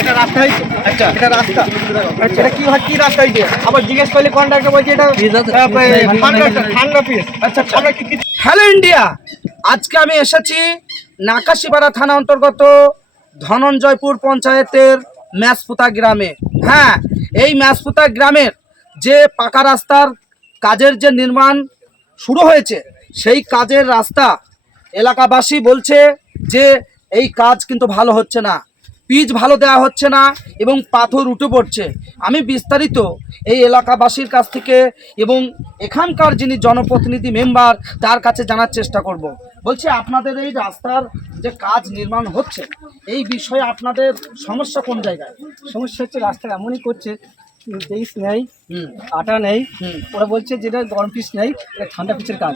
এটা রাস্তা আচ্ছা এটা রাস্তা। আচ্ছা এটা কি হয়? কি রাস্তা হয়েছে আবার জিজ্ঞেস করলে কন্ট্রাক্টর বলছে এটা ঠান্ডা পিস আচ্ছা আমরা কি হ্যালো ইন্ডিয়া আজকে আমি এসেছি নাকাশিপাড়া থানা অন্তর্গত ধনঞ্জয়পুর পঞ্চায়েতের ম্যাসপুতা গ্রামে। হ্যাঁ এই ম্যাসপুতা গ্রামের যে পাকা রাস্তার কাজের যে নির্মাণ শুরু হয়েছে সেই কাজের রাস্তা এলাকাবাসী বলছে যে এই কাজ কিন্তু ভালো হচ্ছে না। পিচ ভালো দেওয়া হচ্ছে না এবং পাথর উঠে পড়ছে। আমি বিস্তারিত এই এলাকাবাসীর কাছ থেকে এবং এখানকার যিনি জনপ্রতিনিধি মেম্বার, তার কাছে জানার চেষ্টা করব। বলছি, আপনাদের এই রাস্তার যে কাজ নির্মাণ হচ্ছে, এই বিষয়ে আপনাদের সমস্যা কোন জায়গায়? সমস্যা হচ্ছে রাস্তা এমনই করছে তেইশ নেই আটা নেই ওরা বলছে যেটা গরম পিস নেই এটা ঠান্ডা পিসের কাজ।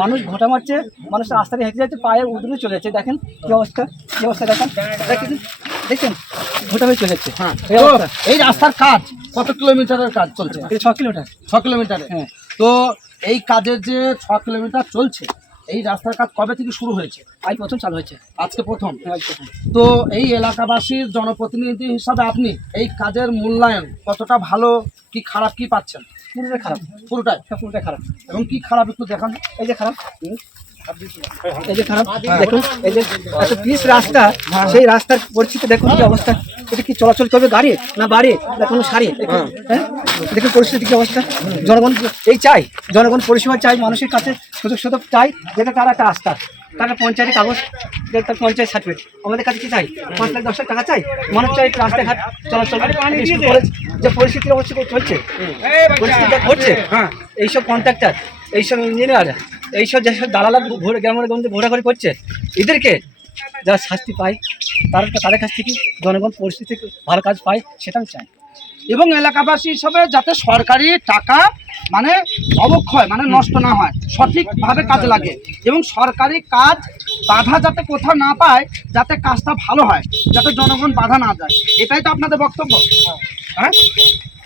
মানুষ ঘোটা মারছে মানুষ রাস্তায় হেঁটে যাচ্ছে পায়ে উদুরে চলে যাচ্ছে দেখেন কি অবস্থা কি অবস্থা দেখেন দেখেন দেখেন ঘোটা হয়ে চলে যাচ্ছে। হ্যাঁ। এই অবস্থা। এই রাস্তার কাজ কত কিলোমিটারের কাজ চলছে? ছ কিলোমিটার। ছ কিলোমিটারে। হ্যাঁ। তো এই কাজের যে ছ কিলোমিটার চলছে এই রাস্তার কাজ কবে থেকে শুরু হয়েছে? আজ প্রথম চালু হয়েছে। আজকে প্রথম? হ্যাঁ, প্রথম। তো এই এলাকাবাসীর জনপ্রতিনিধি হিসাবে আপনি এই কাজের মূল্যায়ন কতটা ভালো কি খারাপ কি পাচ্ছেন? পুরোটাই খারাপ। পুরোটাই? পুরোটাই খারাপ। এবং কি খারাপ একটু দেখান। এই যে খারাপ এই যে খারাপ, দেখুন, এই যে এত পিস রাস্তা, সেই রাস্তার পরিস্থিতি দেখুন, কি অবস্থা, এটা কি চলাচল করবে গাড়ি, না বাড়ি, না কোনো সারি হ্যাঁ দেখুন পরিস্থিতি কি অবস্থা। জনগণ, এই চাই, জনগণ পরিষেবা চাই, মানুষের কাছে সুযোগ সুযোগ চাই যেটা তার একটা আস্থা তার পঞ্চায়েতের কাগজ তার পঞ্চায়েত সার্টিফিকেট। আমাদের কাছে কি চাই? পাঁচ লাখ, দশ টাকা চাই? মানুষ চাই রাস্তাঘাট চলাচল যে পরিস্থিতির অবস্থা চলছে, পরিস্থিতি ঘটছে হ্যাঁ এইসব কন্ট্রাক্টর এইসব ইঞ্জিনিয়ার এইসব যেসব দালালা ঘুরে গ্রামের গঞ্জে ঘোরাঘুরি করছে, এদেরকে যারা শাস্তি পায়, তার তাদের কাছ থেকে জনগণ পরিস্থিতি ভালো কাজ পায়, সেটা আমি চাই। এবং এলাকাবাসী হিসাবে যাতে সরকারি টাকা মানে অবক্ষয় মানে নষ্ট না হয়, সঠিকভাবে কাজে লাগে। এবং সরকারি কাজ বাধা যাতে কোথাও না পায়, যাতে কাজটা ভালো হয়, যাতে জনগণ বাধা না যায়। এটাই তো আপনাদের বক্তব্য? হ্যাঁ?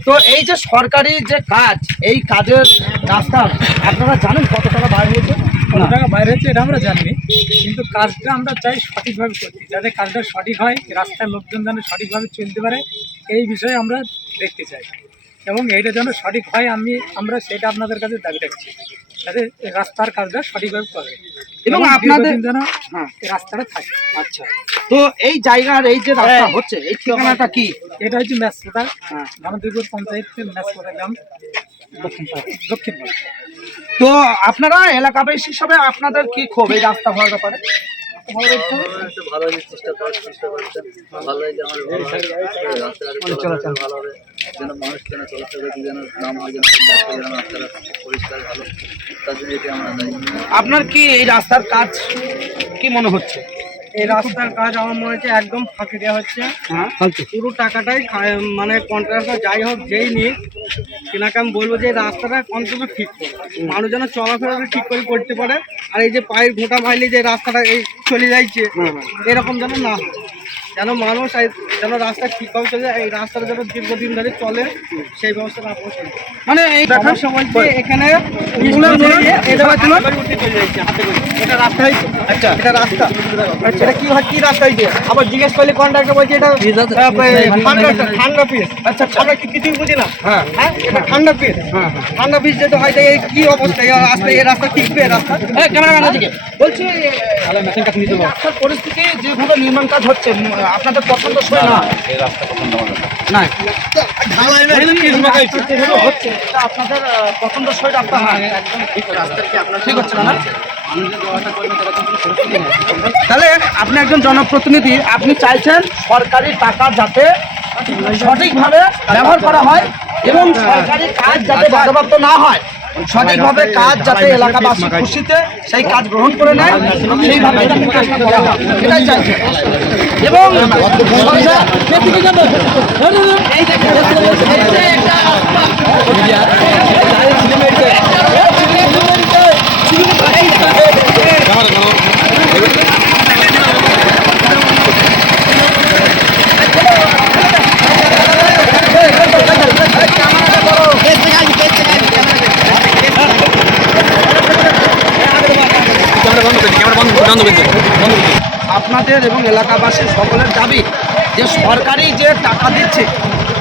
তো এই যে সরকারি যে কাজ, এই কাজের রাস্তা, আপনারা জানেন কত টাকা বাইরে হয়েছে? কত টাকা বাইরে হচ্ছে এটা আমরা জানি, কিন্তু কাজটা আমরা চাই সঠিকভাবে করতে, যাতে কাজটা সঠিক হয় রাস্তার লোকজন যেন সঠিকভাবে চলতে পারে, এই বিষয়ে আমরা দেখতে চাই। এবং এইটা যেন সঠিক হয়, আমি, আমরা সেটা আপনাদের কাছে দাবি রাখছি, যাতে রাস্তার কাজটা সঠিকভাবে করে এবং আপনাদের- হ্যাঁ রাস্তাটা থাকে। আচ্ছা। তো এই জায়গার এই যে রাস্তা হচ্ছে এই ঠিকানাটা কি? এটা হচ্ছে ম্যাচপোতা হ্যাঁ। পঞ্চায়েতের ম্যাচপোতা গ্রাম দক্ষিণ দক্ষিণ তো আপনারা এলাকাবাসী হিসাবে আপনাদের কি ক্ষোভ এই রাস্তা হওয়ার ব্যাপারে? ভালো হয়ে চেষ্টা করার চেষ্টা করছেন। ভালো হয়ে হয় রাস্তাঘাটে ভালো হবে। যেন মানুষ যেন চলাচল যেন নাম হয় যেন যেন রাস্তাটা পরিষ্কার ভালো। তার জন্য এটি আমরা চাই আপনার কি এই রাস্তার কাজ কি মনে হচ্ছে? এই রাস্তার কাজ আমার মনে হচ্ছে একদম ফাঁকি দেওয়া হচ্ছে। হ্যাঁ? পুরো টাকাটাই মানে কন্ট্রাক্টর যাই হোক যেই নিক তেনাকে আমি বলব যে এই রাস্তাটা অন্তত ঠিক করো মানুষ যেন চলাফেরা ঠিক করে করতে পারে আর এই যে পায়ের ঘোটা মাইলে যে রাস্তাটা এই চলে যাচ্ছে এরকম যেন না হয়। যেন মানুষ যেন রাস্তা ঠিকভাবে চলে যায়, এই রাস্তাটা যেন দীর্ঘদিন ধরে চলে সেই ব্যবস্থা আপনার করবে মানে এই দেখার সমস্যা বলতে এখানে। এটা আচ্ছা। এটা রাস্তা। আচ্ছা। এটা কি হয় কি রাস্তা হয়েছে আবার জিজ্ঞেস করলে কন্ট্রাক্টর বলছে এটা ঠান্ডা পিস আচ্ছা আমরা কি কিছুই বুঝি না। হ্যাঁ। হ্যাঁ? এটা ঠান্ডা পিস হ্যাঁ ঠান্ডা পিস যেটা হয় এই কি অবস্থা? এই রাস্তা এই রাস্তা টিকবে রাস্তা এই ক্যামেরাম্যান বলছি রাস্তার পরিস্থিতি যেভাবে নির্মাণ কাজ হচ্ছে আপনাদের পছন্দ না। এই রাস্তা পছন্দ আমাদের না যেভাবে হচ্ছে আপনাদের পছন্দ সই রাস্তা হয়। ঠিক হচ্ছে না না? তাহলে আপনি একজন জনপ্রতিনিধি আপনি চাইছেন সরকারি টাকা যাতে সঠিকভাবে ব্যবহার করা হয় এবং সরকারি কাজ যাতে বাধাপ্রাপ্ত না হয়। সঠিকভাবে কাজ যাতে এলাকাবাসী খুশিতে সেই কাজ গ্রহণ করে নেয়, সেইভাবে এটাই চাইছে। এবং এই জনগণের এবং এলাকাবাসীর সকলের দাবি যে সরকারি যে টাকা দিচ্ছে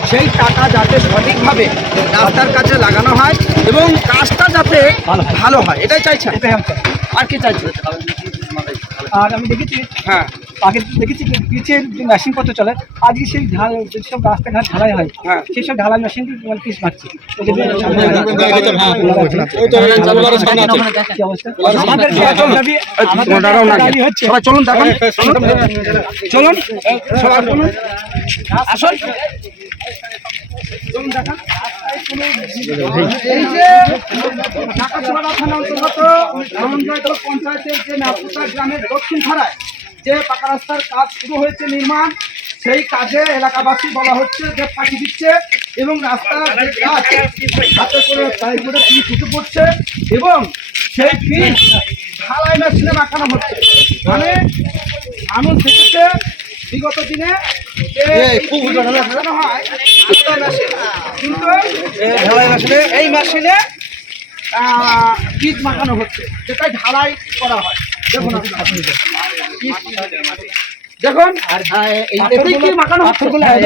সেই টাকা যাতে সঠিকভাবে রাস্তার কাছে লাগানো হয় এবং কাজটা যাতে ভালো হয়। এটাই চাইছেন? আর কি চাইছেন? আর আমি দেখেছি হ্যাঁ। আগে দেখেছি যে পিচের যে মেশিন পত্র চলে আজকে সেই ঢাল যেসব রাস্তাঘাট ঢালাই হয় হ্যাঁ। সেই সব ঢালাই মেশিন মানে পিস মারছে চলুন দেখান চলুন আসুন এই যে ঢাকাছড়া থানা অন্তর্গত পঞ্চায়েতের যে নাপুতা গ্রামের দক্ষিণ ধারায় যে পাকা রাস্তার কাজ শুরু হয়েছে নির্মাণ সেই কাজে এলাকাবাসী বলা হচ্ছে যে ফাঁকি দিচ্ছে এবং রাস্তার কাজ হাতে করে করে পিচ উঠে পড়ছে এবং সেই পিচ ঢালাই মেশিনে মাখানো হচ্ছে। মানে মানুষ দেখেছে বিগত দিনে হয় কিন্তু এই মেশিনে পিচ মাখানো হচ্ছে যেটাই ঢালাই করা হয়। দেখুন আপনি। দেখুন। আর এটাই কি মাখানো হচ্ছে। হ্যাঁ,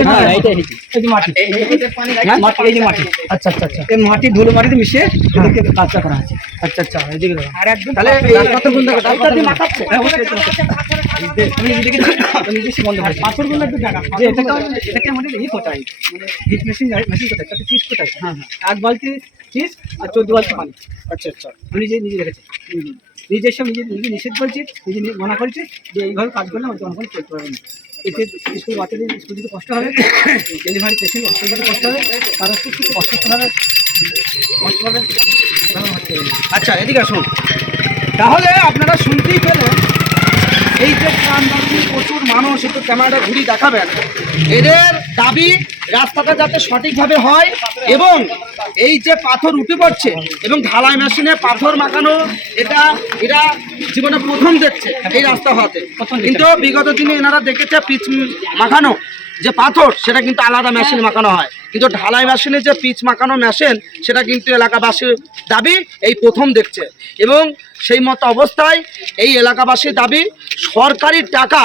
এই যে মাটি। হ্যাঁ, মাটি, এই যে মাটি। আচ্ছা আচ্ছা আচ্ছা। এই মাটি ধুলো মাটিতে মিশিয়ে এদেরকে কাজটা করা আছে। আচ্ছা আচ্ছা এদিকে দেখো। আর একদম তাহলে এই কতক্ষণ থেকে ডাক্তার দিয়ে মাখাচ্ছে হ্যাঁ, বন্ধ। পাথরগুলো একটু দেখা যে এটাকে এটাকে আমাদের ই হিট মেশিন মেশিন তাতে পিস হ্যাঁ হ্যাঁ। এক বালতি পিস আর চোদ্দ বালতি পানি আচ্ছা আচ্ছা। আমি নিজে নিজে দেখেছি। নিজে সব নিজে নিজে নিষেধ করছি নিজে মানা করছি যে এইভাবে কাজ করলে আমার জনগণ চলতে পারবে। না এতে স্কুল বাচ্চাদের স্কুল যেতে কষ্ট হবে ডেলিভারি পেশেন্ট হসপিটালে কষ্ট হবে তারা খুব অসুস্থভাবে ব্যবহার আচ্ছা এদিকে আসুন। তাহলে আপনারা শুনতেই পেলেন এই যে গ্রামবাসী প্রচুর মানুষ একটু ক্যামেরাটা ঘুরি দেখাবেন। এদের দাবি রাস্তাটা যাতে সঠিকভাবে হয় এবং এই যে পাথর উঠে পড়ছে এবং ঢালাই মেশিনে পাথর মাখানো, এটা এরা জীবনে প্রথম দেখছে এই রাস্তা হওয়াতে। কিন্তু বিগত দিনে এনারা দেখেছে পিচ মাখানো। যে পাথর সেটা কিন্তু আলাদা মেশিন মাখানো হয়। কিন্তু ঢালাই মেশিনে যে পিচ মাখানো মেশিন সেটা কিন্তু এলাকাবাসীর দাবি এই প্রথম দেখছে। এবং সেই মতো অবস্থায় এই এলাকাবাসীর দাবি সরকারি টাকা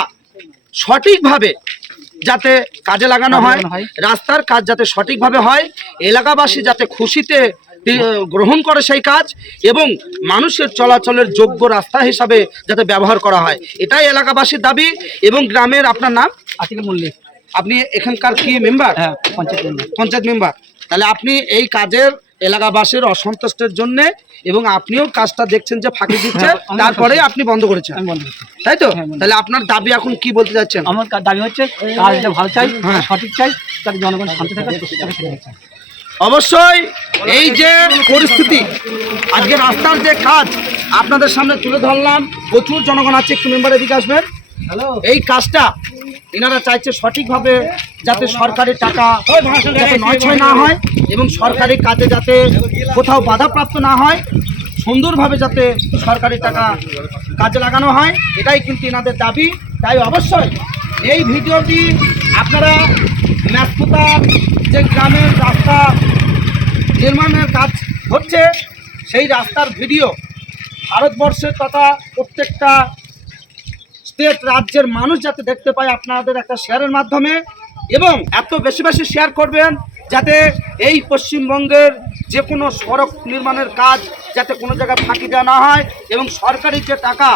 সঠিকভাবে যাতে কাজে লাগানো হয় রাস্তার কাজ যাতে সঠিকভাবে হয় এলাকাবাসী যাতে খুশিতে গ্রহণ করে সেই কাজ এবং মানুষের চলাচলের যোগ্য রাস্তা হিসাবে যাতে ব্যবহার করা হয়। এটাই এলাকাবাসীর দাবি এবং গ্রামের আপনার নাম? আর্টিকেল মল্লিক। আপনি এখানকার কি মেম্বার হ্যাঁ পঞ্চায়েত মেম্বার পঞ্চায়েত মেম্বার তাহলে আপনি এই কাজের এলাকাবাসীর অসন্তুষ্টের জন্য এবং আপনিও কাজটা দেখছেন যে ফাঁকি দিচ্ছে হ্যাঁ, তারপরে আপনি বন্ধ করেছেন। তাই তো? হ্যাঁ, তাহলে আপনার দাবি এখন কি বলতে যাচ্ছেন আমার দাবি হচ্ছে কাজটা ভালো চাই হ্যাঁ। সঠিক চাই তাতে জনগণ শান্তি অবশ্যই এই যে পরিস্থিতি আজকে রাস্তার যে কাজ আপনাদের সামনে তুলে ধরলাম প্রচুর জনগণ আছে একটু মেম্বার এদিকে আসবেন। এই কাজটা এনারা চাইছে সঠিকভাবে যাতে সরকারি টাকা যাতে নয়ছয় না হয় এবং সরকারি কাজে যাতে কোথাও বাধাপ্রাপ্ত না হয় সুন্দরভাবে যাতে সরকারি টাকা কাজে লাগানো হয় এটাই কিন্তু এনাদের দাবি। তাই অবশ্যই এই ভিডিওটি আপনারা ম্যাসপুতার যে গ্রামের রাস্তা নির্মাণের কাজ হচ্ছে সেই রাস্তার ভিডিও ভারতবর্ষের তথা প্রত্যেকটা স্টেট রাজ্যের মানুষ যাতে দেখতে পায় আপনাদের একটা শেয়ারের মাধ্যমে এবং এত বেশি বেশি শেয়ার করবেন যাতে এই পশ্চিমবঙ্গের যে কোনো সড়ক নির্মাণের কাজ যাতে কোনো জায়গায় ফাঁকি দেওয়া না হয় এবং সরকারি যে টাকা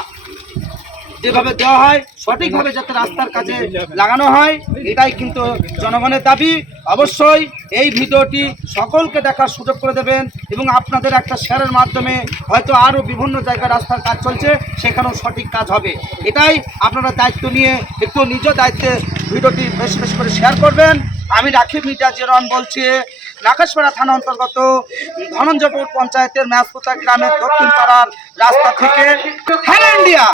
যেভাবে দেওয়া হয়, সঠিকভাবে যাতে রাস্তার কাজে লাগানো হয়, এটাই কিন্তু জনগণের দাবি। অবশ্যই এই ভিডিওটি সকলকে দেখার সুযোগ করে দেবেন এবং আপনাদের একটা শেয়ারের মাধ্যমে হয়তো আরও বিভিন্ন জায়গায় রাস্তার কাজ চলছে, সেখানেও সঠিক কাজ হবে। এটাই আপনারা দায়িত্ব নিয়ে একটু নিজ দায়িত্বে ভিডিওটি বেশি বেশি করে শেয়ার করবেন। আমি রাখিব মিডিয়া জেরন বলছি, নাকাশপাড়া থানা অন্তর্গত ধনঞ্জয়পুর পঞ্চায়েতের ম্যাসপুতা গ্রামের দক্ষিণ পাড়ার রাস্তা থেকে হ্যালো ইন্ডিয়া।